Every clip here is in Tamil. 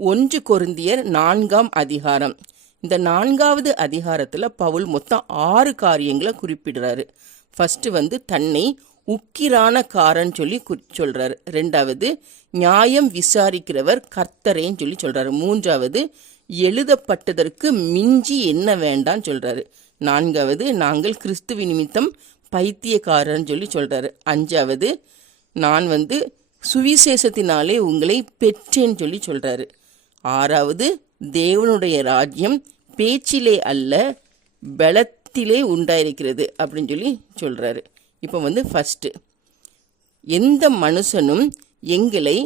1 கொரிந்தியர் 4ஆம் அதிகாரம். இந்த 4வது அதிகாரத்தில் பவுல் மொத்தம் 6 காரியங்களை குறிப்பிடுறாரு. ஃபர்ஸ்ட் தன்னை உக்கிரானக்காரன் சொல்லி சொல்றாரு. 2வது நியாயம் விசாரிக்கிறவர் கர்த்தரேன்னு சொல்லி சொல்றாரு. 3வது எழுதப்பட்டதற்கு மிஞ்சி என்ன வேண்டான்னு சொல்றாரு. 4வது நாங்கள் கிறிஸ்துவ நிமித்தம் பைத்தியக்காரன் சொல்லி சொல்றாரு. 5வது நான் சுவிசேஷத்தினாலே உங்களை பெற்றேன்னு சொல்லி சொல்றாரு. 6வது தேவனுடைய ராஜ்யம் பேச்சிலே அல்ல பலத்திலே உண்டாயிருக்கிறது அப்படின்னு சொல்லி சொல்றாரு. இப்போ ஃபர்ஸ்ட், எந்த மனுஷனும் எங்களை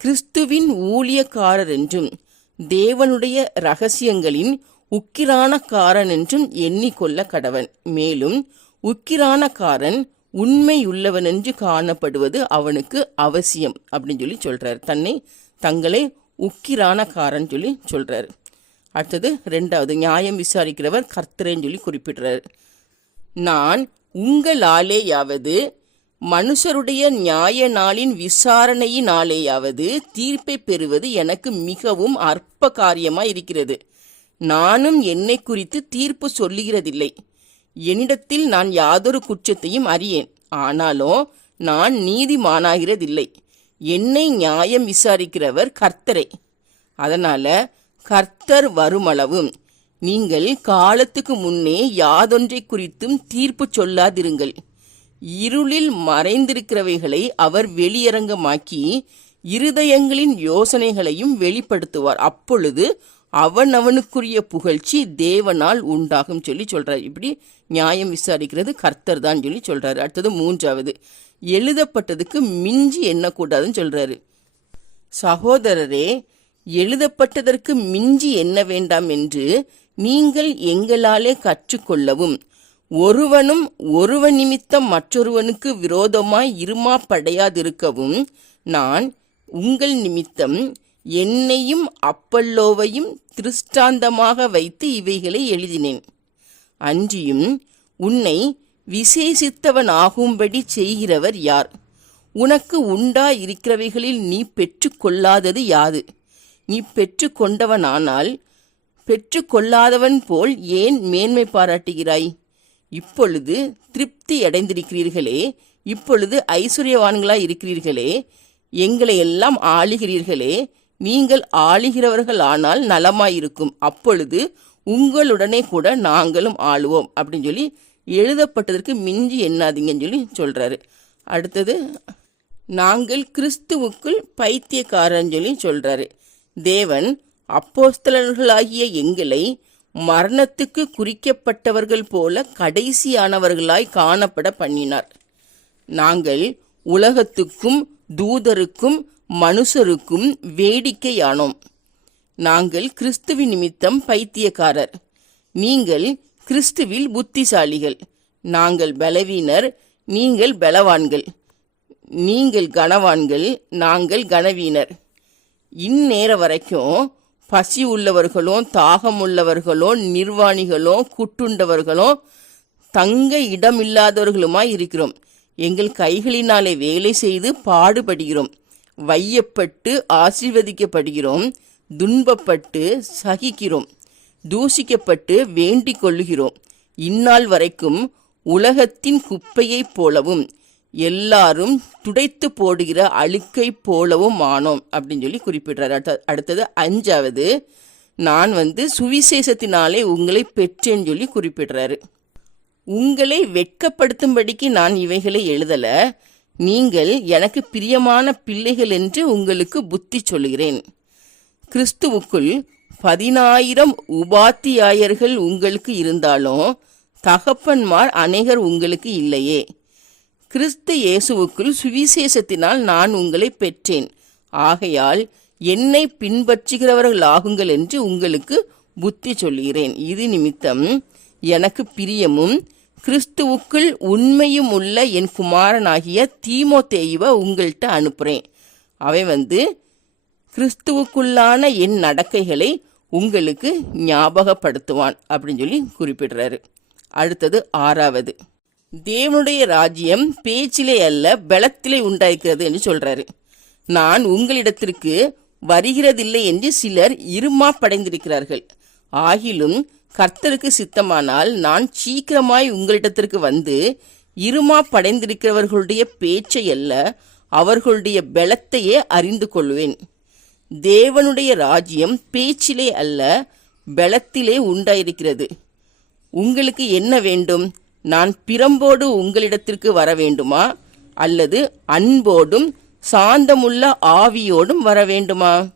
கிறிஸ்துவின் ஊழியக்காரர் என்றும் தேவனுடைய இரகசியங்களின் உக்கிரானக்காரன் என்றும் எண்ணிக்கொள்ள கடவன். மேலும் உக்கிரானக்காரன் உண்மையுள்ளவனென்று காணப்படுவது அவனுக்கு அவசியம் அப்படின்னு சொல்லி சொல்றாரு. தங்களை உக்கிரானக்காரன் சொல்லி சொல்றாரு. அடுத்தது 2வது நியாயம் விசாரிக்கிறவர் கர்த்தரேன்னு சொல்லி குறிப்பிடுறாரு. நான் உங்களாலேயாவது மனுஷருடைய நியாய நாளின் விசாரணையினாலேயாவது தீர்ப்பை பெறுவது எனக்கு மிகவும் அற்ப காரியமாய் இருக்கிறது. நானும் என்னை குறித்து தீர்ப்பு சொல்லுகிறதில்லை. என்னிடத்தில் நான் யாதொரு குற்றத்தையும் அறியேன். ஆனாலும் நான் நீதிமானாகிறதில்லை. என்னை நியாயம் விசாரிக்கிறவர் கர்த்தரே. அதனால கர்த்தர் வருமளவும் நீங்கள் காலத்துக்கு முன்னே யாதொன்றை குறித்தும் தீர்ப்பு சொல்லாதிருங்கள். இருளில் மறைந்திருக்கிறவைகளை அவர் வெளியரங்கமாக்கி இருதயங்களின் யோசனைகளையும் வெளிப்படுத்துவார். அப்பொழுது அவனுக்குரிய புகழ்ச்சி தேவனால் உண்டாகும் சொல்லி சொல்றாரு. இப்படி நியாயம் விசாரிக்கிறது கர்த்தர் தான் சொல்லி சொல்றாரு. அடுத்தது 3வது எழுதப்பட்டதுக்கு மிஞ்சி எண்ணக்கூடாதுன்னு சொல்றாரு. சகோதரரே, எழுதப்பட்டதற்கு மிஞ்சி எண்ண வேண்டாம் என்று நீங்கள் எங்களாலே கற்றுக்கொள்ளவும் ஒருவனும் ஒருவன் நிமித்தம் மற்றொருவனுக்கு விரோதமாய் இருமாப்படையாதிருக்கவும் நான் உங்கள் நிமித்தம் என்னையும் அப்பல்லோவையும் திருஷ்டாந்தமாக வைத்து இவைகளை எழுதினேன். அன்றியும் உன்னை விசேஷித்தவன் ஆகும்படி செய்கிறவர் யார்? உனக்கு உண்டாயிருக்கிறவைகளில் நீ பெற்றுக்கொள்ளாதது யாது? நீ பெற்றுக்கொண்டவனானால் பெற்றுக்கொள்ளாதவன் போல் ஏன் மேன்மை பாராட்டுகிறாய்? இப்பொழுது திருப்தி அடைந்திருக்கிறீர்களே, இப்பொழுது ஐஸ்வர்யவான்களாய் இருக்கிறீர்களே, எங்களை எல்லாம் ஆளுகிறீர்களே, நீங்கள் ஆளுகிறவர்கள் ஆனால் நலமாயிருக்கும். அப்பொழுது உங்களுடனே கூட நாங்களும் ஆளுவோம் அப்படின்னு சொல்லி எழுதப்பட்டதற்கு மிஞ்சி எண்ணாதீங்கன்னு சொல்லி சொல்றாரு. அடுத்தது நாங்கள் கிறிஸ்துவுக்குள் பைத்தியக்காரன் சொல்லி சொல்றாரு. தேவன் அப்போஸ்தலர்களாகிய எங்களை மரணத்துக்கு குறிக்கப்பட்டவர்கள் போல கடைசியானவர்களாய் காணப்பட பண்ணினார். நாங்கள் உலகத்துக்கும் தூதருக்கும் மனுஷருக்கும் வேடிக்கையானோம். நாங்கள் கிறிஸ்துவின் நிமித்தம் பைத்தியக்காரர், நீங்கள் கிறிஸ்துவில் புத்திசாலிகள். நாங்கள் பலவீனர், நீங்கள் பலவான்கள். நீங்கள் கனவான்கள், நாங்கள் கனவீனர். இந்நேர வரைக்கும் பசி உள்ளவர்களும் தாகம் உள்ளவர்களும் நிர்வாணிகளும் குட்டுண்டவர்களும் தங்க இடமில்லாதவர்களுமாய் இருக்கிறோம். எங்கள் கைகளினாலே வேலை செய்து பாடுபடுகிறோம். வையப்பட்டு ஆசீர்வதிக்கப்படுகிறோம். துன்பப்பட்டு சகிக்கிறோம். தூசிக்கப்பட்டு வேண்டிக் கொள்ளுகிறோம். இந்நாள் வரைக்கும் உலகத்தின் குப்பையைப் போலவும் எல்லாரும் துடைத்து போடுகிற அழுக்கை போலவும் ஆனோம் அப்படின்னு சொல்லி குறிப்பிடுறாரு. அடுத்தது 5வது நான் சுவிசேஷத்தினாலே உங்களை பெற்றேன்னு சொல்லி குறிப்பிடுறாரு. உங்களை வெட்கப்படுத்தும்படிக்கு நான் இவைகளை எழுதல, நீங்கள் எனக்கு பிரியமான பிள்ளைகள் என்று உங்களுக்கு புத்தி சொல்கிறேன். கிறிஸ்துவுக்குள் 10,000 உபாத்தியாயர்கள் உங்களுக்கு இருந்தாலும் தகப்பன்மார் அநேகர் உங்களுக்கு இல்லையே. கிறிஸ்து இயேசுவுக்குள் சுவிசேஷத்தினால் நான் உங்களை பெற்றேன். ஆகையால் என்னை பின்பற்றுகிறவர்களாகுங்கள் என்று உங்களுக்கு புத்தி சொல்கிறேன். இது நிமித்தம் எனக்கு பிரியமும் கிறிஸ்துவுக்குள் உண்மையும் உள்ள என் குமாரனாகிய தீமோத்தேயுவை உங்கள்கிட்ட அனுப்புகிறேன். அவன் கிறிஸ்துவுக்குள்ளான என் நடக்கைகளை உங்களுக்கு ஞாபகப்படுத்துவான் அப்படின்னு சொல்லி குறிப்பிடுறாரு. அடுத்தது 6வது தேவனுடைய ராஜ்யம் பேச்சிலே அல்ல பலத்திலே உண்டாயிருக்கிறது என்று சொல்றாரு. நான் உங்களிடத்திற்கு வருகிறதில்லை என்று சிலர் இருமாப்படைந்திருக்கிறார்கள். ஆகிலும் கர்த்தருக்கு சித்தமானால் நான் சீக்கிரமாய் உங்களிடத்திற்கு வந்து இருமாப்படைந்திருக்கிறவர்களுடைய பேச்சை அல்ல, அவர்களுடைய பலத்தையே அறிந்து கொள்வேன். தேவனுடைய ராஜ்யம் பேச்சிலே அல்ல, பலத்திலே உண்டாயிருக்கிறது. உங்களுக்கு என்ன வேண்டும்? நான் பிரம்போடு உங்களிடத்திற்கு வர வேண்டுமா, அல்லது அன்போடும் சாந்தமுள்ள ஆவியோடும் வர வேண்டுமா?